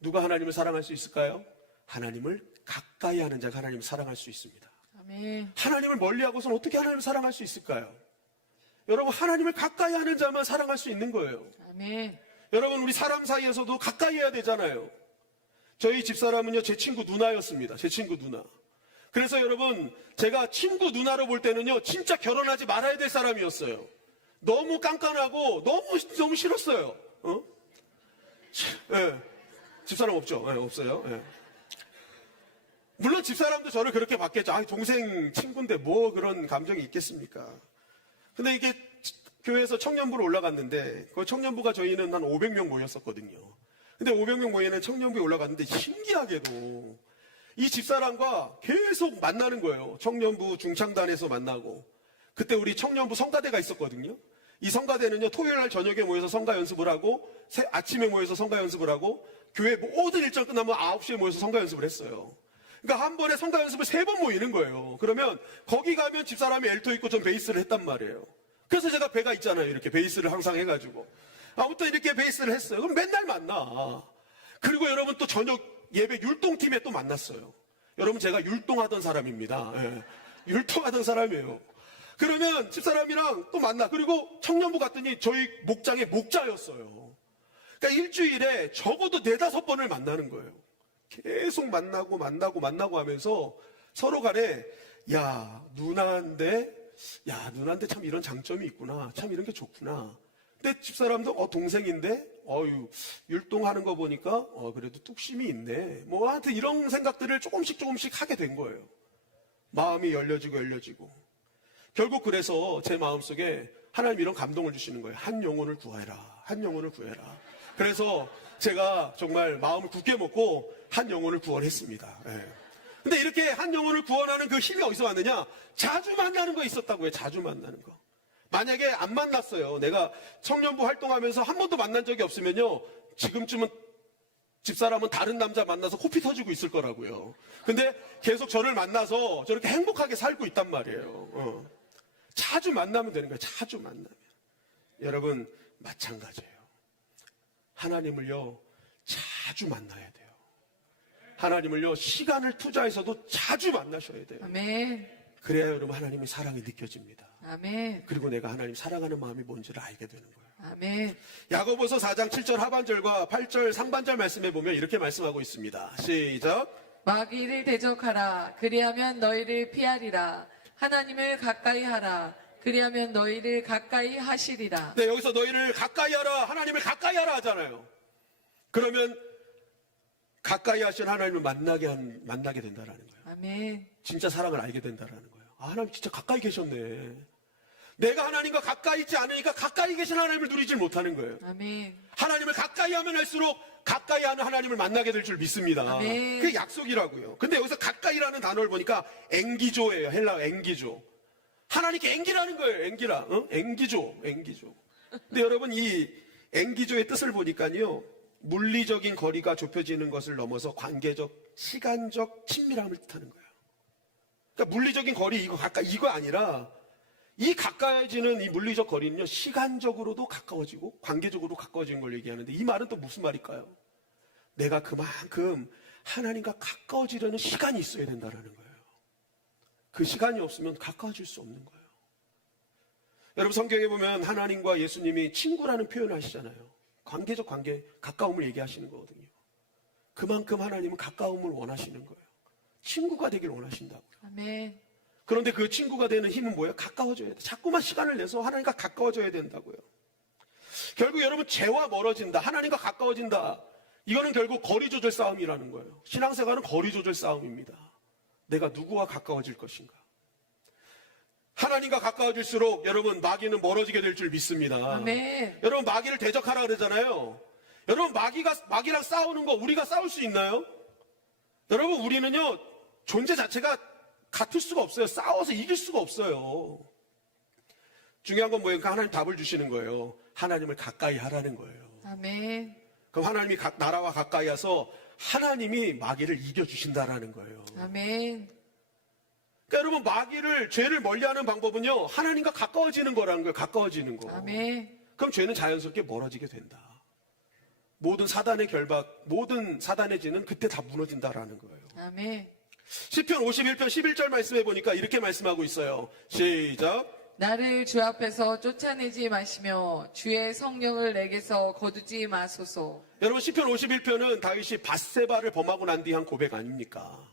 누가 하나님을 사랑할 수 있을까요? 하나님을 가까이 하는 자가 하나님을 사랑할 수 있습니다. 아멘. 하나님을 멀리하고서는 어떻게 하나님을 사랑할 수 있을까요? 여러분, 하나님을 가까이 하는 자만 사랑할 수 있는 거예요. 아멘. 여러분, 우리 사람 사이에서도 가까이 해야 되잖아요. 저희 집사람은요, 제 친구 누나였습니다. 제 친구 누나. 그래서 여러분, 제가 친구 누나로 볼 때는요, 진짜 결혼하지 말아야 될 사람이었어요. 너무 깐깐하고 너무 싫었어요. 예. 집사람 없죠? 예, 없어요. 예. 물론 집사람도 저를 그렇게 봤겠죠. 아, 동생 친구인데 뭐 그런 감정이 있겠습니까? 근데 이게 교회에서 청년부로 올라갔는데 그 청년부가 저희는 한 500명 모였었거든요. 근데 500명 모이는 청년부에 올라갔는데 신기하게도 이 집사람과 계속 만나는 거예요. 청년부 중창단에서 만나고. 그때 우리 청년부 성가대가 있었거든요. 이 성가대는요, 토요일 날 저녁에 모여서 성가 연습을 하고 아침에 모여서 성가 연습을 하고 교회 모든 일정 끝나면 9시에 모여서 성가 연습을 했어요. 그러니까 한 번에 성가 연습을 3번 모이는 거예요. 그러면 거기 가면 집사람이 엘토 있고 전 베이스를 했단 말이에요. 그래서 제가 배가 있잖아요. 이렇게 베이스를 항상 해가지고. 아무튼 이렇게 베이스를 했어요. 그럼 맨날 만나. 그리고 여러분 또 저녁 예배 율동팀에 또 만났어요. 여러분 제가 율동하던 사람입니다. 예. 율동하던 사람이에요. 그러면 집사람이랑 또 만나. 그리고 청년부 갔더니 저희 목장의 목자였어요. 그러니까 일주일에 적어도 4-5번을 만나는 거예요. 계속 만나고 하면서 서로 간에 누나인데 참 이런 장점이 있구나. 참 이런 게 좋구나. 근데 집사람도 동생인데 율동하는 거 보니까 그래도 뚝심이 있네. 뭐 하여튼 이런 생각들을 조금씩 하게 된 거예요. 마음이 열려지고 결국 그래서 제 마음속에 하나님 이런 감동을 주시는 거예요. 한 영혼을 구해라. 한 영혼을 구해라. 그래서 제가 정말 마음을 굳게 먹고 한 영혼을 구원했습니다. 예. 근데 이렇게 한 영혼을 구원하는 그 힘이 어디서 왔느냐? 자주 만나는 거 있었다고요. 자주 만나는 거. 만약에 안 만났어요. 내가 청년부 활동하면서 한 번도 만난 적이 없으면요. 지금쯤은 집사람은 다른 남자 만나서 코피 터지고 있을 거라고요. 근데 계속 저를 만나서 저렇게 행복하게 살고 있단 말이에요. 자주 만나면 되는 거예요. 자주 만나면. 여러분 마찬가지예요. 하나님을요. 자주 만나야 돼요. 하나님을요. 시간을 투자해서도 자주 만나셔야 돼요. 아멘. 그래야 여러분 하나님의 사랑이 느껴집니다. 아멘. 그리고 내가 하나님 사랑하는 마음이 뭔지를 알게 되는 거예요. 아멘. 야고보서 4장 7절 하반절과 8절 상반절 말씀에 보면 이렇게 말씀하고 있습니다. 시작. 마귀를 대적하라. 그리하면 너희를 피하리라. 하나님을 가까이 하라. 그리하면 너희를 가까이 하시리라. 네, 여기서 너희를 가까이 하라, 하나님을 가까이 하라 하잖아요. 그러면 가까이 하신 하나님을 만나게 된다라는 거예요. 아멘. 진짜 사랑을 알게 된다라는 거예요. 아, 하나님 진짜 가까이 계셨네. 내가 하나님과 가까이 있지 않으니까 가까이 계신 하나님을 누리질 못하는 거예요. 아멘. 하나님을 가까이 하면 할수록 가까이 하는 하나님을 만나게 될 줄 믿습니다. 아멘. 그게 약속이라고요. 근데 여기서 가까이라는 단어를 보니까 앵기조예요. 헬라어 앵기조. 하나님께 앵기라는 거예요. 앵기라. 앵기조. 근데 여러분 이 앵기조의 뜻을 보니까요. 물리적인 거리가 좁혀지는 것을 넘어서 관계적, 시간적 친밀함을 뜻하는 거예요. 그러니까 물리적인 거리 이거 아니라 이 가까워지는 이 물리적 거리는요. 시간적으로도 가까워지고 관계적으로 가까워지는 걸 얘기하는데 이 말은 또 무슨 말일까요? 내가 그만큼 하나님과 가까워지려는 시간이 있어야 된다는 거예요. 그 시간이 없으면 가까워질 수 없는 거예요. 여러분 성경에 보면 하나님과 예수님이 친구라는 표현을 하시잖아요. 관계적 관계, 가까움을 얘기하시는 거거든요. 그만큼 하나님은 가까움을 원하시는 거예요. 친구가 되길 원하신다고요. 아멘. 그런데 그 친구가 되는 힘은 뭐예요? 가까워져야 돼. 자꾸만 시간을 내서 하나님과 가까워져야 된다고요. 결국 여러분 죄와 멀어진다. 하나님과 가까워진다. 이거는 결국 거리 조절 싸움이라는 거예요. 신앙생활은 거리 조절 싸움입니다. 내가 누구와 가까워질 것인가. 하나님과 가까워질수록 여러분 마귀는 멀어지게 될 줄 믿습니다. 아멘. 여러분 마귀를 대적하라 그러잖아요. 여러분 마귀랑 싸우는 거 우리가 싸울 수 있나요? 여러분 우리는요 존재 자체가 같을 수가 없어요. 싸워서 이길 수가 없어요. 중요한 건 뭐예요? 하나님 답을 주시는 거예요. 하나님을 가까이 하라는 거예요. 아멘. 그럼 하나님이 나라와 가까이 와서 하나님이 마귀를 이겨주신다라는 거예요. 아멘. 그러니까 여러분 죄를 멀리하는 방법은요. 하나님과 가까워지는 거라는 거예요. 가까워지는 거. 아멘. 그럼 죄는 자연스럽게 멀어지게 된다. 모든 사단의 결박, 모든 사단의 죄는 그때 다 무너진다라는 거예요. 아멘. 시편 51편 11절 말씀해 보니까 이렇게 말씀하고 있어요. 시작. 나를 주 앞에서 쫓아내지 마시며 주의 성령을 내게서 거두지 마소서. 여러분 시편 51편은 다윗이 밧세바를 범하고 난 뒤 한 고백 아닙니까?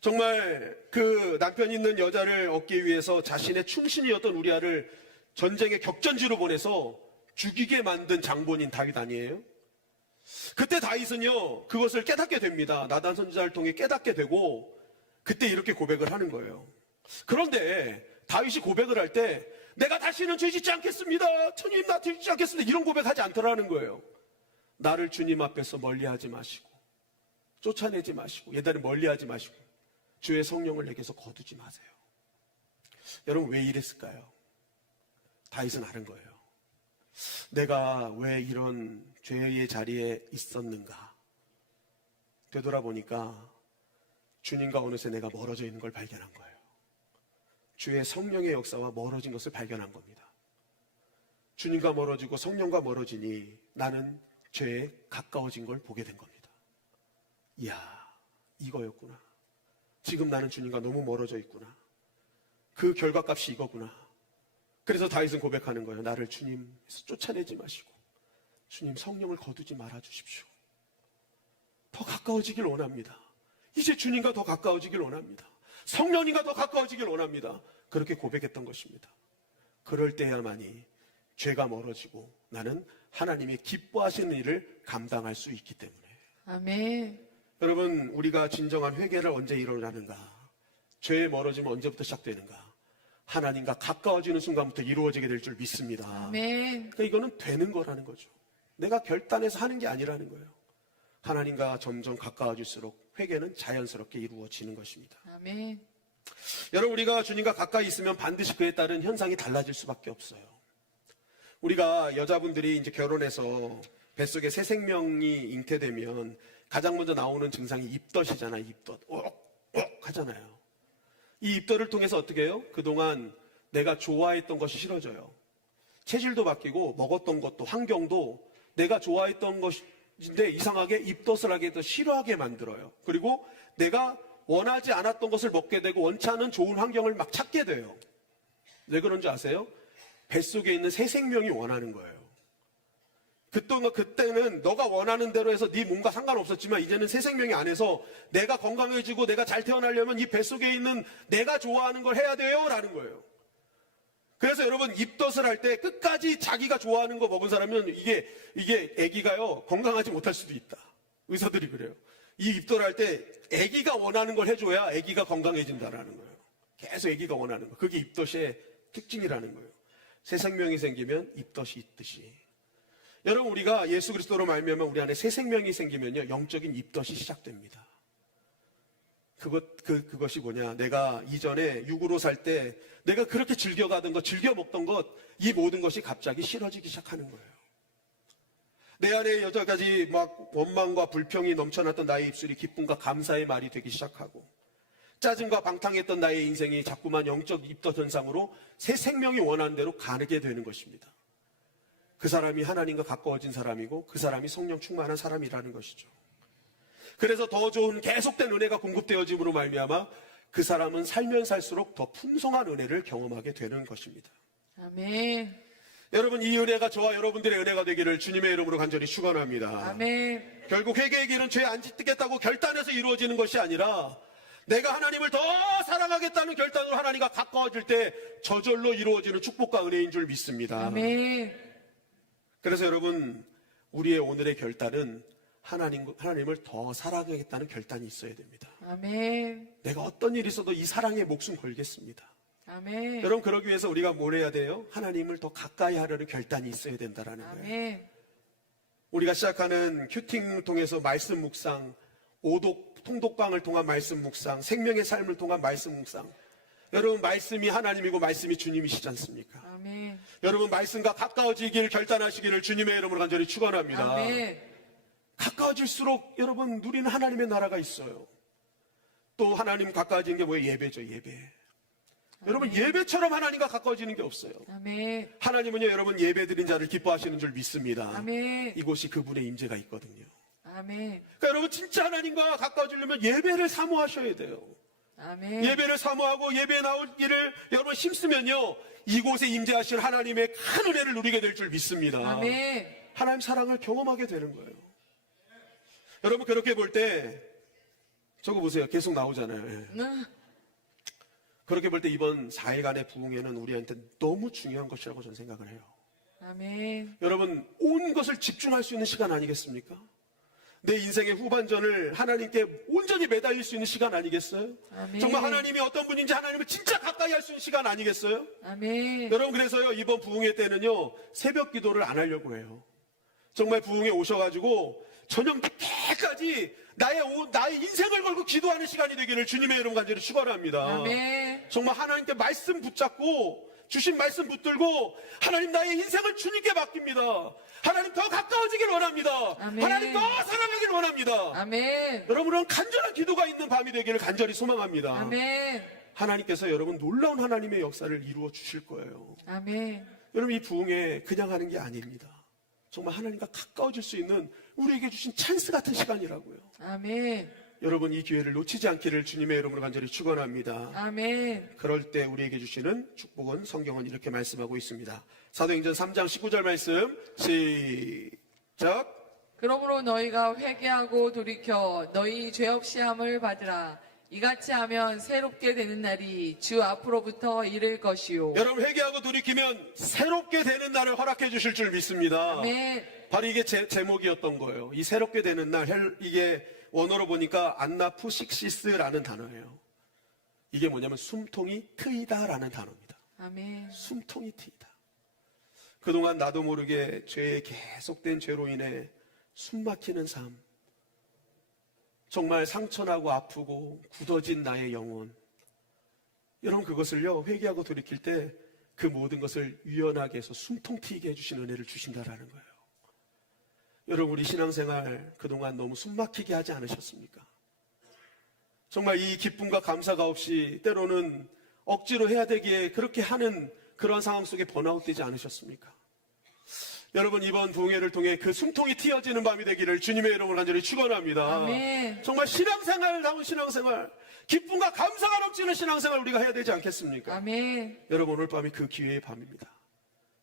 정말 그 남편 있는 여자를 얻기 위해서 자신의 충신이었던 우리아를 전쟁의 격전지로 보내서 죽이게 만든 장본인 다윗 아니에요? 그때 다윗은요 그것을 깨닫게 됩니다. 나단 선지자를 통해 깨닫게 되고 그때 이렇게 고백을 하는 거예요. 그런데 다윗이 고백을 할 때 내가 다시는 죄 짓지 않겠습니다. 주님 나 죄 짓지 않겠습니다. 이런 고백하지 않더라는 거예요. 나를 주님 앞에서 멀리하지 마시고 쫓아내지 마시고 예단을 멀리하지 마시고 주의 성령을 내게서 거두지 마세요. 여러분 왜 이랬을까요? 다윗은 아는 거예요. 내가 왜 이런 죄의 자리에 있었는가? 되돌아보니까 주님과 어느새 내가 멀어져 있는 걸 발견한 거예요. 주의 성령의 역사와 멀어진 것을 발견한 겁니다. 주님과 멀어지고 성령과 멀어지니 나는 죄에 가까워진 걸 보게 된 겁니다. 이야, 이거였구나. 지금 나는 주님과 너무 멀어져 있구나. 그 결과값이 이거구나. 그래서 다윗은 고백하는 거예요. 나를 주님에서 쫓아내지 마시고 주님 성령을 거두지 말아 주십시오. 더 가까워지길 원합니다. 이제 주님과 더 가까워지길 원합니다. 성령님과 더 가까워지길 원합니다. 그렇게 고백했던 것입니다. 그럴 때야만이 죄가 멀어지고 나는 하나님의 기뻐하시는 일을 감당할 수 있기 때문에. 아멘. 여러분 우리가 진정한 회개를 언제 일어나는가? 죄에 멀어지면 언제부터 시작되는가? 하나님과 가까워지는 순간부터 이루어지게 될 줄 믿습니다. 아멘. 그러니까 이거는 되는 거라는 거죠. 내가 결단해서 하는 게 아니라는 거예요. 하나님과 점점 가까워질수록 회개는 자연스럽게 이루어지는 것입니다. 아멘. 여러분 우리가 주님과 가까이 있으면 반드시 그에 따른 현상이 달라질 수밖에 없어요. 우리가 여자분들이 이제 결혼해서 뱃속에 새 생명이 잉태되면 가장 먼저 나오는 증상이 입덧이잖아요. 입덧. 옥옥 하잖아요. 이 입덧을 통해서 어떻게 해요? 그동안 내가 좋아했던 것이 싫어져요. 체질도 바뀌고 먹었던 것도 환경도 내가 좋아했던 것인데 이상하게 입덧을 하게 더 싫어하게 만들어요. 그리고 내가 원하지 않았던 것을 먹게 되고 원치 않은 좋은 환경을 막 찾게 돼요. 왜 그런지 아세요? 뱃속에 있는 새 생명이 원하는 거예요. 그때는 너가 원하는 대로 해서 네 몸과 상관없었지만 이제는 새 생명이 안에서 내가 건강해지고 내가 잘 태어나려면 이 뱃속에 있는 내가 좋아하는 걸 해야 돼요 라는 거예요. 그래서 여러분 입덧을 할 때 끝까지 자기가 좋아하는 거 먹은 사람은 이게 아기가요 건강하지 못할 수도 있다. 의사들이 그래요. 이 입덧을 할 때 아기가 원하는 걸 해줘야 아기가 건강해진다라는 거예요. 계속 아기가 원하는 거. 그게 입덧의 특징이라는 거예요. 새 생명이 생기면 입덧이 있듯이. 여러분 우리가 예수 그리스도로 말미암아 우리 안에 새 생명이 생기면요 영적인 입덧이 시작됩니다. 그것이 뭐냐? 내가 이전에 육으로 살 때 내가 그렇게 즐겨가던 것, 즐겨 먹던 것, 이 모든 것이 갑자기 싫어지기 시작하는 거예요. 내 안에 여태까지 막 원망과 불평이 넘쳐났던 나의 입술이 기쁨과 감사의 말이 되기 시작하고 짜증과 방탕했던 나의 인생이 자꾸만 영적 입덧 현상으로 새 생명이 원하는 대로 가게 되는 것입니다. 그 사람이 하나님과 가까워진 사람이고 그 사람이 성령 충만한 사람이라는 것이죠. 그래서 더 좋은 계속된 은혜가 공급되어짐으로 말미암아 그 사람은 살면 살수록 더 풍성한 은혜를 경험하게 되는 것입니다. 아멘. 여러분 이 은혜가 저와 여러분들의 은혜가 되기를 주님의 이름으로 간절히 축원합니다. 아멘. 결국 회개의 길은 죄 안 짓겠다고 결단해서 이루어지는 것이 아니라 내가 하나님을 더 사랑하겠다는 결단으로 하나님과 가까워질 때 저절로 이루어지는 축복과 은혜인 줄 믿습니다. 아멘. 그래서 여러분 우리의 오늘의 결단은 하나님을 더 사랑하겠다는 결단이 있어야 됩니다. 아멘. 내가 어떤 일이 있어도 이 사랑에 목숨 걸겠습니다. 아멘. 여러분 그러기 위해서 우리가 뭘 해야 돼요? 하나님을 더 가까이 하려는 결단이 있어야 된다는 거예요. 아멘. 우리가 시작하는 큐팅을 통해서 말씀 묵상, 통독방을 통한 말씀 묵상, 생명의 삶을 통한 말씀 묵상. 여러분 말씀이 하나님이고 말씀이 주님이시지 않습니까? 아멘. 여러분 말씀과 가까워지기를 결단하시기를 주님의 이름으로 간절히 축원합니다. 아멘. 가까워질수록 여러분 누리는 하나님의 나라가 있어요. 또 하나님 가까워지는 게 뭐예요? 예배죠, 예배. 여러분 예배처럼 하나님과 가까워지는 게 없어요. 아멘. 하나님은요 여러분 예배 드린 자를 기뻐하시는 줄 믿습니다. 아멘. 이곳이 그분의 임재가 있거든요. 아멘. 그러니까 여러분 진짜 하나님과 가까워지려면 예배를 사모하셔야 돼요. 아멘. 예배를 사모하고 예배에 나올 길을 여러분 힘쓰면요, 이곳에 임재하실 하나님의 큰 은혜를 누리게 될 줄 믿습니다. 아멘. 하나님 사랑을 경험하게 되는 거예요. 여러분 그렇게 볼 때 저거 보세요. 계속 나오잖아요. 예. 그렇게 볼 때 이번 4일간의 부흥회는 우리한테 너무 중요한 것이라고 저는 생각을 해요. 아멘. 여러분 온 것을 집중할 수 있는 시간 아니겠습니까? 내 인생의 후반전을 하나님께 온전히 매달릴 수 있는 시간 아니겠어요? 아멘. 정말 하나님이 어떤 분인지 하나님을 진짜 가까이 할 수 있는 시간 아니겠어요? 아멘. 여러분 그래서요, 이번 부흥회 때는요 새벽 기도를 안 하려고 해요. 정말 부흥회 오셔가지고 저녁 늦게까지 나의 인생을 걸고 기도하는 시간이 되기를 주님의 이름 간절히 축원합니다. 아멘. 정말 하나님께 말씀 붙잡고 주신 말씀 붙들고 하나님 나의 인생을 주님께 맡깁니다. 하나님 더 가까워지길 원합니다. 아멘. 하나님 더 사랑하길 원합니다. 아멘. 여러분은 간절한 기도가 있는 밤이 되기를 간절히 소망합니다. 아멘. 하나님께서 여러분 놀라운 하나님의 역사를 이루어 주실 거예요. 아멘. 여러분 이 부흥회 그냥 하는 게 아닙니다. 정말 하나님과 가까워질 수 있는 우리에게 주신 찬스 같은 시간이라고요. 아멘. 여러분 이 기회를 놓치지 않기를 주님의 이름으로 간절히 축원합니다. 아멘. 그럴 때 우리에게 주시는 축복은 성경은 이렇게 말씀하고 있습니다. 사도행전 3장 19절 말씀 시작. 그러므로 너희가 회개하고 돌이켜 너희 죄 없이 함을 받으라. 이같이 하면 새롭게 되는 날이 주 앞으로부터 이를 것이요. 여러분 회개하고 돌이키면 새롭게 되는 날을 허락해 주실 줄 믿습니다. 아멘. 바로 이게 제목이었던 거예요. 이 새롭게 되는 날, 이게 원어로 보니까 안나푸식시스라는 단어예요. 이게 뭐냐면 숨통이 트이다라는 단어입니다. 아멘. 숨통이 트이다. 그동안 나도 모르게 죄에 계속된 죄로 인해 숨 막히는 삶, 정말 상처나고 아프고 굳어진 나의 영혼, 여러분 그것을요 회개하고 돌이킬 때 그 모든 것을 유연하게 해서 숨통 트이게 해주신 은혜를 주신다라는 거예요. 여러분 우리 신앙생활 그동안 너무 숨 막히게 하지 않으셨습니까? 정말 이 기쁨과 감사가 없이 때로는 억지로 해야 되기에 그렇게 하는 그런 상황 속에 번아웃 되지 않으셨습니까? 여러분 이번 부흥회를 통해 그 숨통이 트여지는 밤이 되기를 주님의 이름으로 간절히 축원합니다. 아멘. 정말 신앙생활다운 신앙생활, 기쁨과 감사가 넘치는 신앙생활 우리가 해야 되지 않겠습니까? 아멘. 여러분 오늘 밤이 그 기회의 밤입니다.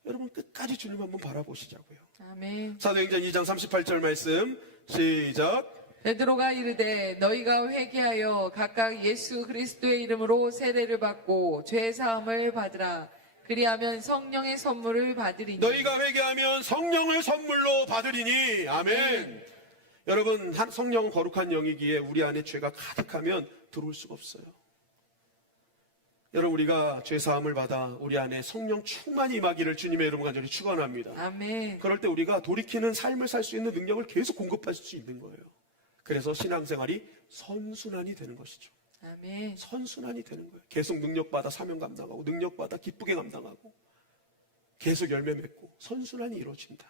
여러분 끝까지 주님 한번 바라보시자고요. 아멘. 사도행전 2장 38절 말씀 시작. 베드로가 이르되 너희가 회개하여 각각 예수 그리스도의 이름으로 세례를 받고 죄 사함을 받으라. 그리하면 성령의 선물을 받으리니. 너희가 회개하면 성령을 선물로 받으리니. 아멘. 여러분 성령은 거룩한 영이기에 우리 안에 죄가 가득하면 들어올 수가 없어요. 여러분 우리가 죄 사함을 받아 우리 안에 성령 충만히 임하기를 주님의 이름으로 간절히 축원합니다. 아멘. 그럴 때 우리가 돌이키는 삶을 살 수 있는 능력을 계속 공급받을 수 있는 거예요. 그래서 신앙생활이 선순환이 되는 것이죠. 아멘. 선순환이 되는 거예요. 계속 능력받아 사명 감당하고 능력받아 기쁘게 감당하고 계속 열매 맺고 선순환이 이루어진다.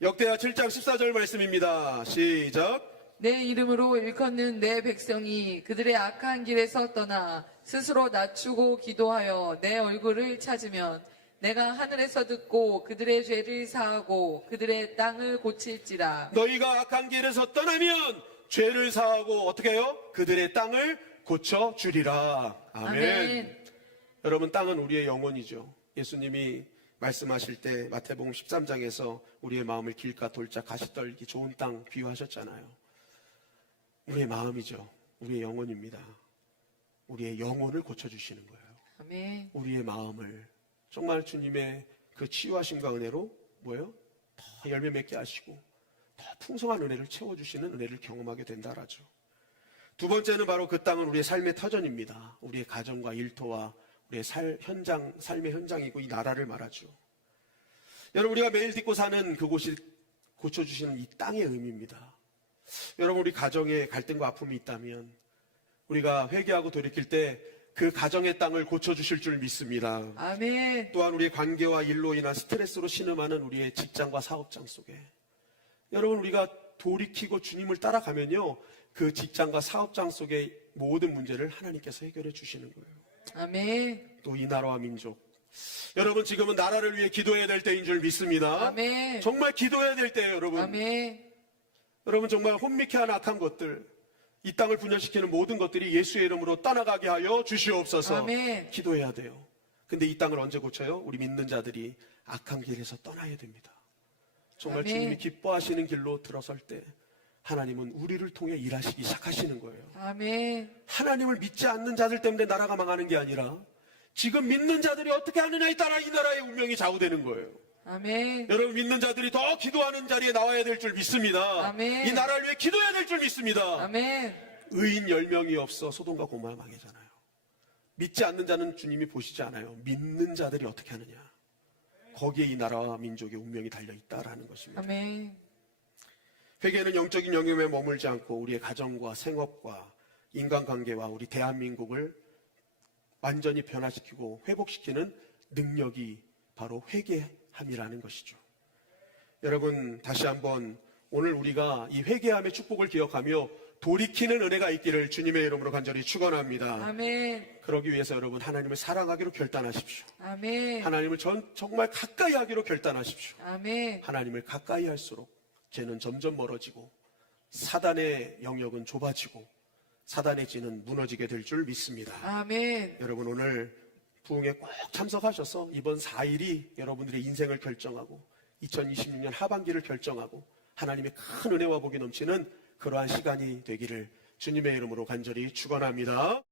역대하 7장 14절 말씀입니다. 시작. 내 이름으로 일컫는 내 백성이 그들의 악한 길에서 떠나 스스로 낮추고 기도하여 내 얼굴을 찾으면 내가 하늘에서 듣고 그들의 죄를 사하고 그들의 땅을 고칠지라. 너희가 악한 길에서 떠나면 죄를 사하고 어떻게 해요? 그들의 땅을 고쳐주리라. 아멘. 아멘. 여러분 땅은 우리의 영혼이죠. 예수님이 말씀하실 때 마태복음 13장에서 우리의 마음을 길가 돌자 가시떨기 좋은 땅 비유하셨잖아요. 우리의 마음이죠. 우리의 영혼입니다. 우리의 영혼을 고쳐주시는 거예요. 아멘. 우리의 마음을 정말 주님의 그 치유하심과 은혜로 뭐예요? 더 열매 맺게 하시고 더 풍성한 은혜를 채워주시는 은혜를 경험하게 된다라죠. 두 번째는 바로 그 땅은 우리의 삶의 터전입니다. 우리의 가정과 일터와 우리의 삶의 현장이고 이 나라를 말하죠. 여러분 우리가 매일 딛고 사는 그곳이 고쳐주시는 이 땅의 의미입니다. 여러분 우리 가정에 갈등과 아픔이 있다면 우리가 회개하고 돌이킬 때 그 가정의 땅을 고쳐주실 줄 믿습니다. 아멘. 또한 우리의 관계와 일로 인한 스트레스로 신음하는 우리의 직장과 사업장 속에 여러분 우리가 돌이키고 주님을 따라가면요 그 직장과 사업장 속의 모든 문제를 하나님께서 해결해 주시는 거예요. 아멘. 또 이 나라와 민족, 여러분 지금은 나라를 위해 기도해야 될 때인 줄 믿습니다. 아멘. 정말 기도해야 될 때예요. 여러분 아멘. 여러분 정말 혼미케 한 악한 것들, 이 땅을 분열시키는 모든 것들이 예수의 이름으로 떠나가게 하여 주시옵소서. 아멘. 기도해야 돼요. 근데 이 땅을 언제 고쳐요? 우리 믿는 자들이 악한 길에서 떠나야 됩니다. 정말 아멘. 주님이 기뻐하시는 길로 들어설 때 하나님은 우리를 통해 일하시기 시작하시는 거예요. 아멘. 하나님을 믿지 않는 자들 때문에 나라가 망하는 게 아니라 지금 믿는 자들이 어떻게 하느냐에 따라 이 나라의 운명이 좌우되는 거예요. 아멘. 여러분 믿는 자들이 더 기도하는 자리에 나와야 될 줄 믿습니다. 아멘. 이 나라를 위해 기도해야 될 줄 믿습니다. 아멘. 의인 10명이 없어 소돔과 고모라 망하잖아요. 믿지 않는 자는 주님이 보시지 않아요. 믿는 자들이 어떻게 하느냐. 거기에 이 나라와 민족의 운명이 달려있다라는 것입니다. 아멘. 회개는 영적인 영역에 머물지 않고 우리의 가정과 생업과 인간관계와 우리 대한민국을 완전히 변화시키고 회복시키는 능력이 바로 회개함이라는 것이죠. 여러분 다시 한번 오늘 우리가 이 회개함의 축복을 기억하며 돌이키는 은혜가 있기를 주님의 이름으로 간절히 축원합니다. 아멘. 그러기 위해서 여러분 하나님을 사랑하기로 결단하십시오. 아멘. 하나님을 정말 가까이 하기로 결단하십시오. 아멘. 하나님을 가까이 할수록 죄는 점점 멀어지고 사단의 영역은 좁아지고 사단의 진은 무너지게 될 줄 믿습니다. 아멘. 여러분 오늘 부흥에 꼭 참석하셔서 이번 4일이 여러분들의 인생을 결정하고 2026년 하반기를 결정하고 하나님의 큰 은혜와 복이 넘치는 그러한 시간이 되기를 주님의 이름으로 간절히 축원합니다.